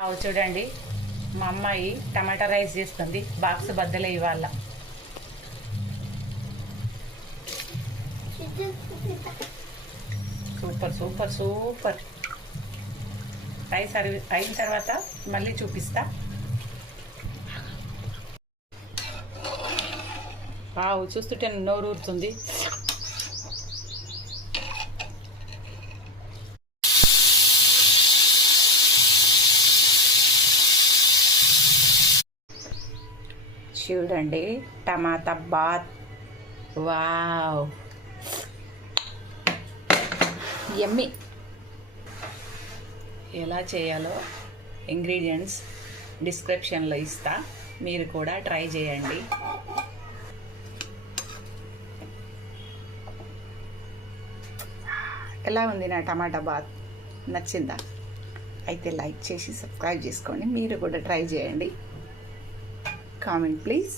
చూడండి, మా అమ్మాయి టమాటా రైస్ చేస్తుంది. బాక్స్ బద్దలే ఇవాళ. Super super super. రైస్ అయిన తర్వాత మళ్ళీ చూపిస్తా. చూస్తుంటే నోరు ఊరుతుంది. చూడండి, టమాటా బాత్. వావ్, యమ్మీ. ఎలా చేయాలో ఇంగ్రీడియంట్స్ డిస్క్రిప్షన్లో ఇస్తా, మీరు కూడా ట్రై చేయండి. ఎలా ఉంది నా టమాటా బాత్? నచ్చిందా? అయితే లైక్ చేసి సబ్స్క్రైబ్ చేసుకోండి. మీరు కూడా ట్రై చేయండి. Comment please.